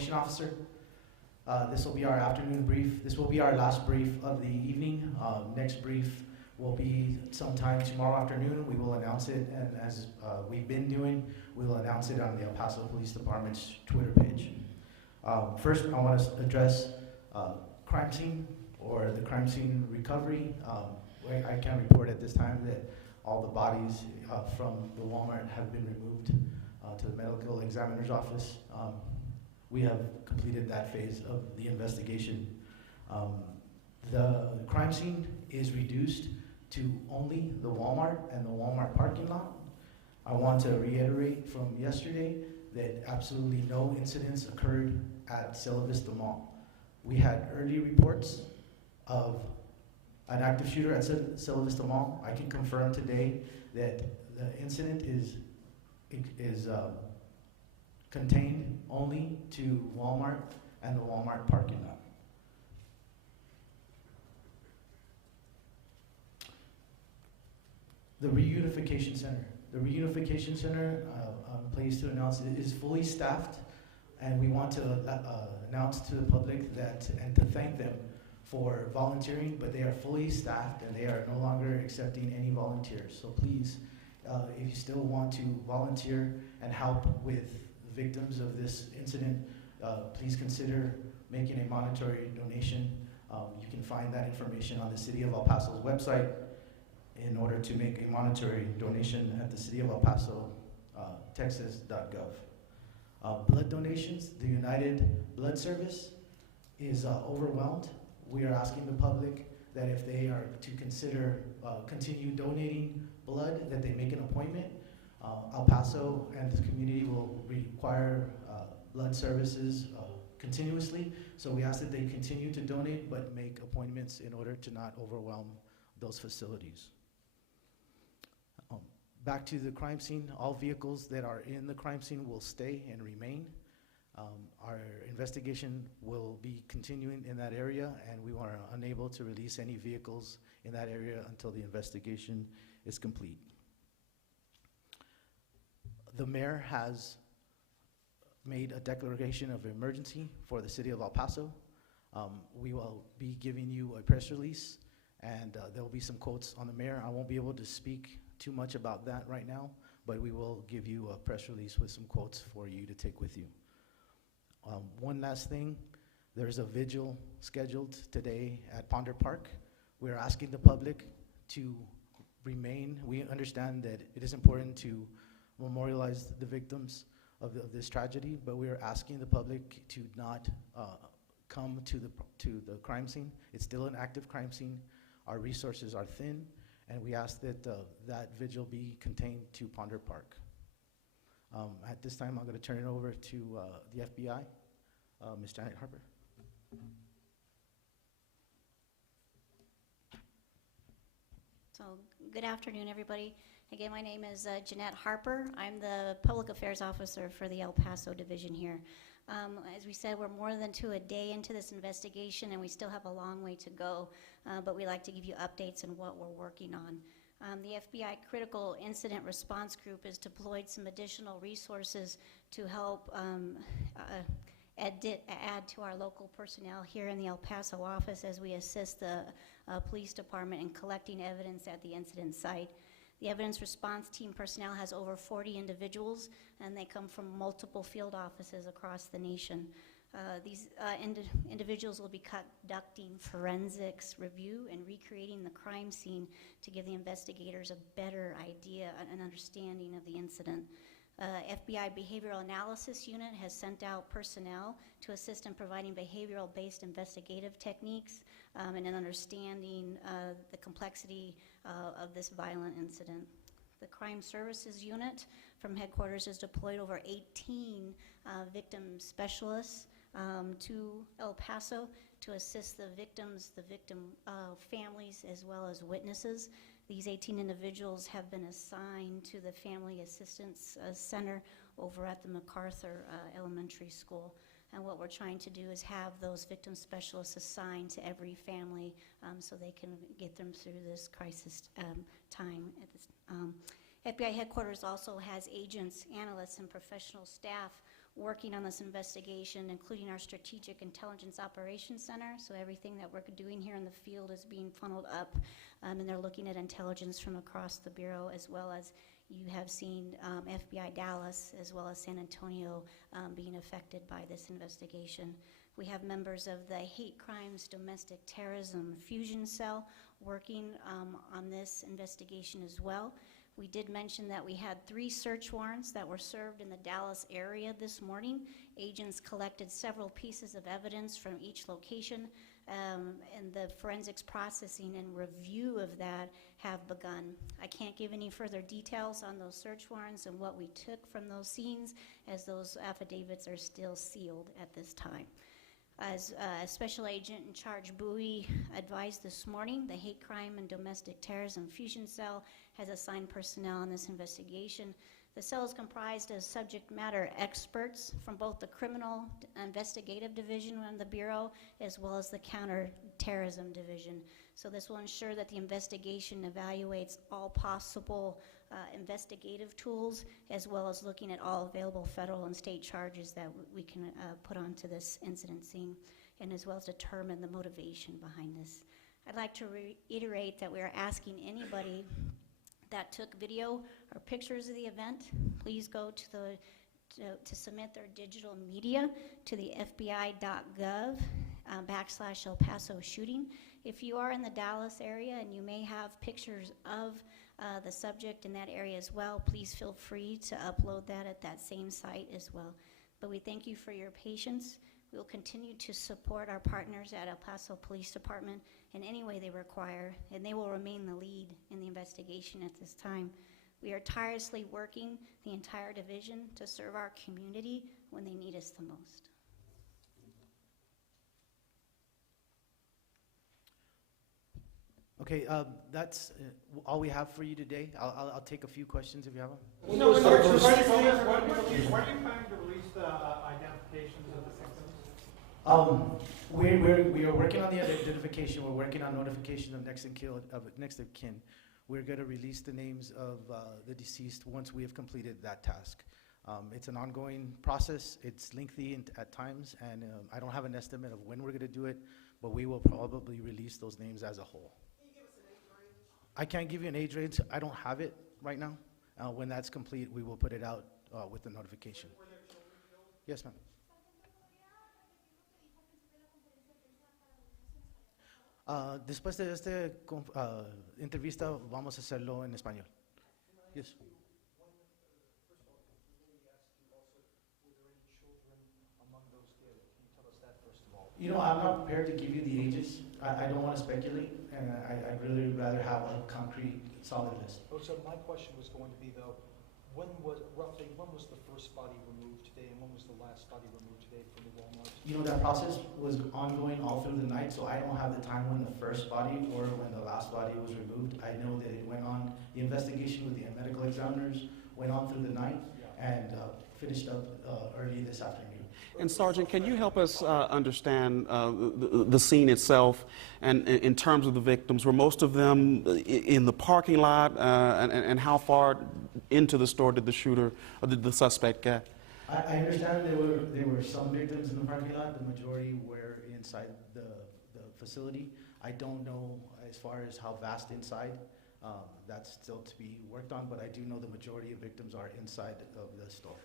Information Officer. This will be our afternoon brief. This will be our last brief of the evening. Next brief will be sometime tomorrow afternoon. We will announce it, and as we've been doing, we will announce it on the El Paso Police Department's Twitter page. First, I want to address crime scene or the crime scene recovery. I can report at this time that all the bodies from the Walmart have been removed to the medical examiner's office. We have completed that phase of the investigation. The crime scene is reduced to only the Walmart and the Walmart parking lot. I want to reiterate from yesterday that absolutely no incidents occurred at Cielo Vista Mall. We had early reports of an active shooter at Cielo Vista Mall. I can confirm today that the incident is contained only to Walmart and the Walmart parking lot. The Reunification Center. The Reunification Center, I'm pleased to announce, is fully staffed, and we want to announce to the public that, and to thank them for volunteering, but they are fully staffed and they are no longer accepting any volunteers. So please, if you still want to volunteer and help with the victims of this incident, please consider making a monetary donation. You can find that information on the City of El Paso's website in order to make a monetary donation at the City of El Paso, texas.gov. Blood donations, the United Blood Service is overwhelmed. We are asking the public that if they are to consider continue donating blood, that they make an appointment. El Paso and the community will require blood services continuously, so we ask that they continue to donate but make appointments in order to not overwhelm those facilities. Back to the crime scene, all vehicles that are in the crime scene will stay and remain. Our investigation will be continuing in that area, and we are unable to release any vehicles in that area until the investigation is complete. The mayor has made a declaration of emergency for the City of El Paso. We will be giving you a press release, and there will be some quotes on the mayor. I won't be able to speak too much about that right now, but we will give you a press release with some quotes for you to take with you. One last thing, there's a vigil scheduled today at Ponder Park. We're asking the public to remain. We understand that it is important to memorialize the victims of this tragedy, but we are asking the public to not come to the crime scene. It's still an active crime scene. Our resources are thin, and we ask that that vigil be contained to Ponder Park. At this time, I'm going to turn it over to the FBI, Ms. Janet Harper. So, good afternoon, everybody. Again, my name is Jeanette Harper. I'm the Public Affairs Officer for the El Paso Division here. As we said, we're more than a day into this investigation, and we still have a long way to go, but we like to give you updates on what we're working on. The FBI Critical Incident Response Group has deployed some additional resources to help add to our local personnel here in the El Paso office as we assist the police department in collecting evidence at the incident site. The evidence response team personnel has over 40 individuals, and they come from multiple field offices across the nation. These individuals will be conducting forensics review and recreating the crime scene to give the investigators a better idea and understanding of the incident. FBI Behavioral Analysis Unit has sent out personnel to assist in providing behavioral-based investigative techniques and an understanding the complexity of this violent incident. The Crime Services Unit from headquarters has deployed over 18 victim specialists to El Paso to assist the victims, the victim families, as well as witnesses. These 18 individuals have been assigned to the Family Assistance Center over at the MacArthur Elementary School. And what we're trying to do is have those victim specialists assigned to every family so they can get them through this crisis time. FBI headquarters also has agents, analysts, and professional staff working on this investigation, including our Strategic Intelligence Operations Center. So everything that we're doing here in the field is being funneled up, and they're looking at intelligence from across the Bureau, as well as you have seen FBI Dallas, as well as San Antonio being affected by this investigation. We have members of the Hate Crimes Domestic Terrorism Fusion Cell working on this investigation as well. We did mention that we had 3 search warrants that were served in the Dallas area this morning. Agents collected several pieces of evidence from each location, and the forensics processing and review of that have begun. I can't give any further details on those search warrants and what we took from those scenes, as those affidavits are still sealed at this time. As Special Agent in Charge Bowie advised this morning, the Hate Crime and Domestic Terrorism Fusion Cell has assigned personnel in this investigation. The cell is comprised of subject matter experts from both the Criminal Investigative Division of the Bureau as well as the Counterterrorism Division. So this will ensure that the investigation evaluates all possible investigative tools, as well as looking at all available federal and state charges that we can put onto this incident scene, and as well as determine the motivation behind this. I'd like to reiterate that we are asking anybody that took video or pictures of the event, please go to submit their digital media to the FBI.gov / El Paso shooting. If you are in the Dallas area and you may have pictures of the subject in that area as well, please feel free to upload that at that same site as well. But we thank you for your patience. We will continue to support our partners at El Paso Police Department in any way they require, and they will remain the lead in the investigation at this time. We are tirelessly working the entire division to serve our community when they need us the most. Okay, that's all we have for you today. I'll take a few questions if you have them. When are you planning to release the identifications of the victims? We are working on the identification. We're working on notification of next of kin. We're going to release the names of the deceased once we have completed that task. It's an ongoing process. It's lengthy at times, and I don't have an estimate of when we're going to do it, but we will probably release those names as a whole. I can't give you an age range. I don't have it right now. When that's complete, we will put it out with the notification. Were there children killed? Yes, ma'am. Después de esta entrevista, vamos a hacerlo en español. Yes. You know, I'm not prepared to give you the ages. I don't want to speculate, and I'd really rather have a concrete, solid list. Oh, so my question was going to be, though, when was the first body removed today, and when was the last body removed today from the Walmart? You know, that process was ongoing all through the night, so I don't have the time when the first body or when the last body was removed. I know that it went on, the investigation with the medical examiners went on through the night and finished up early this afternoon. And Sergeant, can you help us understand the scene itself, and in terms of the victims? Were most of them in the parking lot, and how far into the store did the shooter or did the suspect get? I understand there were some victims in the parking lot. The majority were inside the facility. I don't know as far as how vast inside. That's still to be worked on, but I do know the majority of victims are inside of the store.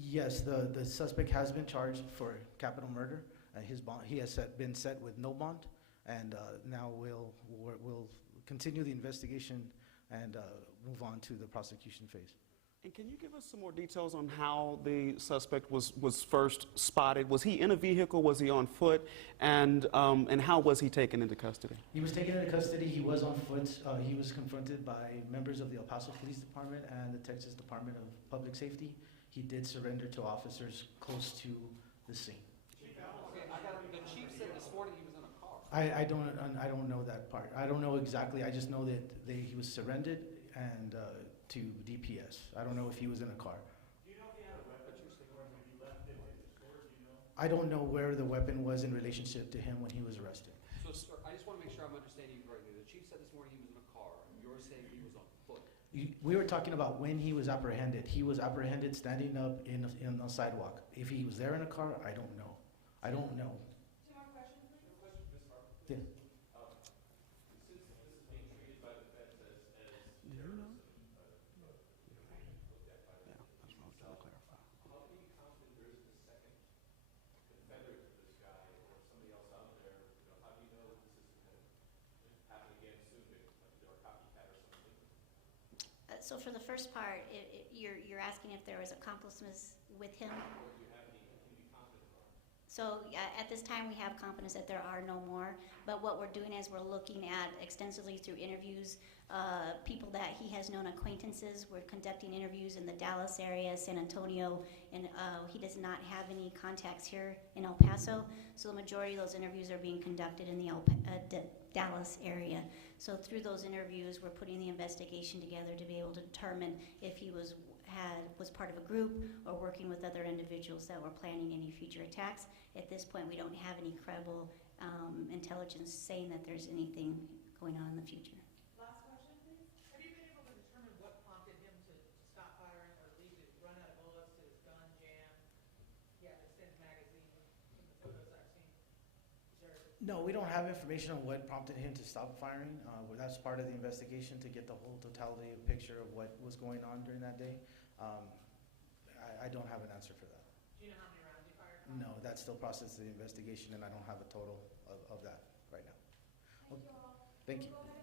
Yes, the suspect has been charged for capital murder. His bond, he has been set with no bond, and now we'll continue the investigation and move on to the prosecution phase. And can you give us some more details on how the suspect was first spotted? Was he in a vehicle? Was he on foot? And how was he taken into custody? He was taken into custody. He was on foot. He was confronted by members of the El Paso Police Department and the Texas Department of Public Safety. He did surrender to officers close to the scene. Okay, the chief said this morning he was in a car. I don't know that part. I don't know exactly. I just know that he was surrendered and to DPS. I don't know if he was in a car. Do you know if he had a weapon when he left it in the store? Do you know? I don't know where the weapon was in relationship to him when he was arrested. So, sir, I just want to make sure I'm understanding you correctly. The chief said this morning he was in a car. You're saying he was on foot. We were talking about when he was apprehended. He was apprehended standing up in a sidewalk. If he was there in a car, I don't know. I don't know. Two more questions, please. Yeah. Yeah, that's what I was trying to clarify. So for the first part, you're asking if there was accomplices with him? So at this time, we have confidence that there are no more. But what we're doing is we're looking at extensively through interviews, people that he has known, acquaintances. We're conducting interviews in the Dallas area, San Antonio, and he does not have any contacts here in El Paso. So the majority of those interviews are being conducted in the Dallas area. So through those interviews, we're putting the investigation together to be able to determine if he was part of a group or working with other individuals that were planning any future attacks. At this point, we don't have any credible intelligence saying that there's anything going on in the future. Last question, please. Have you been able to determine what prompted him to stop firing or leave, to run out of bullets, to his gun jam? Yeah, extended magazine from the photos I've seen. Is there, No, we don't have information on what prompted him to stop firing. That's part of the investigation to get the whole totality of picture of what was going on during that day. I don't have an answer for that. do you know how many rounds he fired? No, that's still process of the investigation, and I don't have a total of that right now. Thank you all. Thank you. We'll go ahead